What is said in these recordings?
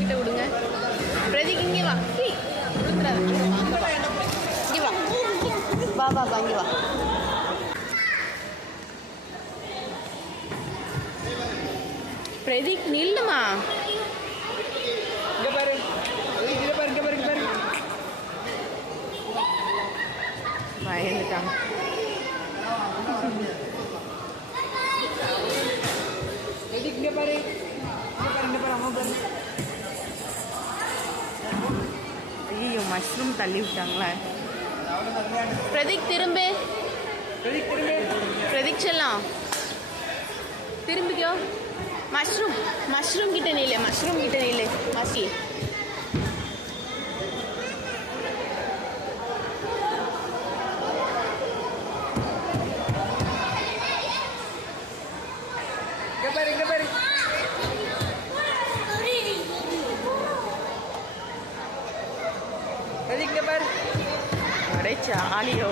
கிட்ட விடுங்க. பிரதீக் இங்கே வா. விழுந்துடாத. இங்கே வா. வா வா வா இங்கே வா. பிரதீக் நில்லுமா. இங்கே பாரு. இங்கே பாரு, இங்கே பாரு, இங்கே பாரு. பயந்துட்டாங்க. பிரதீக் இங்கே பாரு. இங்கே பாரு, இங்கே பாரு, அம்மா பாரு. ஐயோ மஷ்ரூம் தள்ளி விட்டாங்களே. பிரதீக் திரும்பு. பிரதீக் திரும்பி. பிரதீக் செல்லாம் திரும்பிக்கோ. மஷ்ரூம் மஷ்ரூம் கிட்ட நில்லு. மஷ்ரூம் கிட்ட நில்லு. மசி இங்கே பாரு, இங்கே பாரு. பிரதீக் இங்கே பாரு. ஒரே சாலியோ.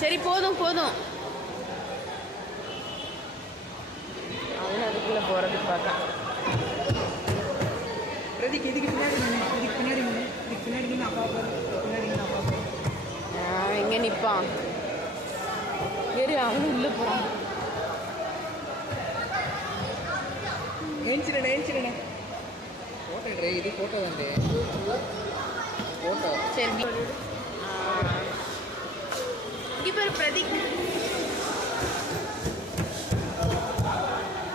சரி போதும் போதும். அவன் அதுக்குள்ளே போகிறதுக்கு பார்த்தா. பிரதீக் இதுக்கு பின்னாடி நின்னு, இதுக்கு பின்னாடி நின்னு, இதுக்கு பின்னாடி நின்று அப்பா பாரு, பின்னாடி நின்று அப்பா பாரு. எங்கே நிற்பான்? வேறு அவனும் உள்ளே போகிறான். ஏஞ்சிடனே, ஏஞ்சிடனே. ஃபோட்டோ ட்ரை, இது ஃபோட்டோ வந்து ஃபோட்டோ. சரி இங்கே பேர் பிரதீக்.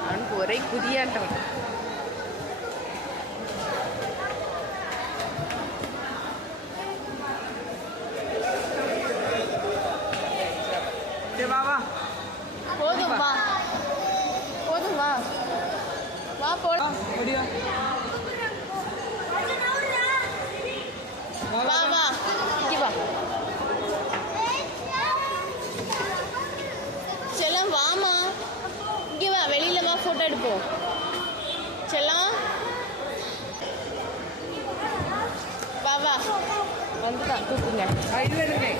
அவனுக்கு ஒரே குதியாட்டம். சரி வா வா. போதும் வா. போதும் வா. வா போட. ஓடியா. வா வா இங்கே வா. செல்லம் வாமா. இங்கே வா. வெளியில் வா. ஃபோட்டோ எடுப்போம். செல்லம் வா வா. வந்துதான் தூக்குங்க. இல்லை இல்லை.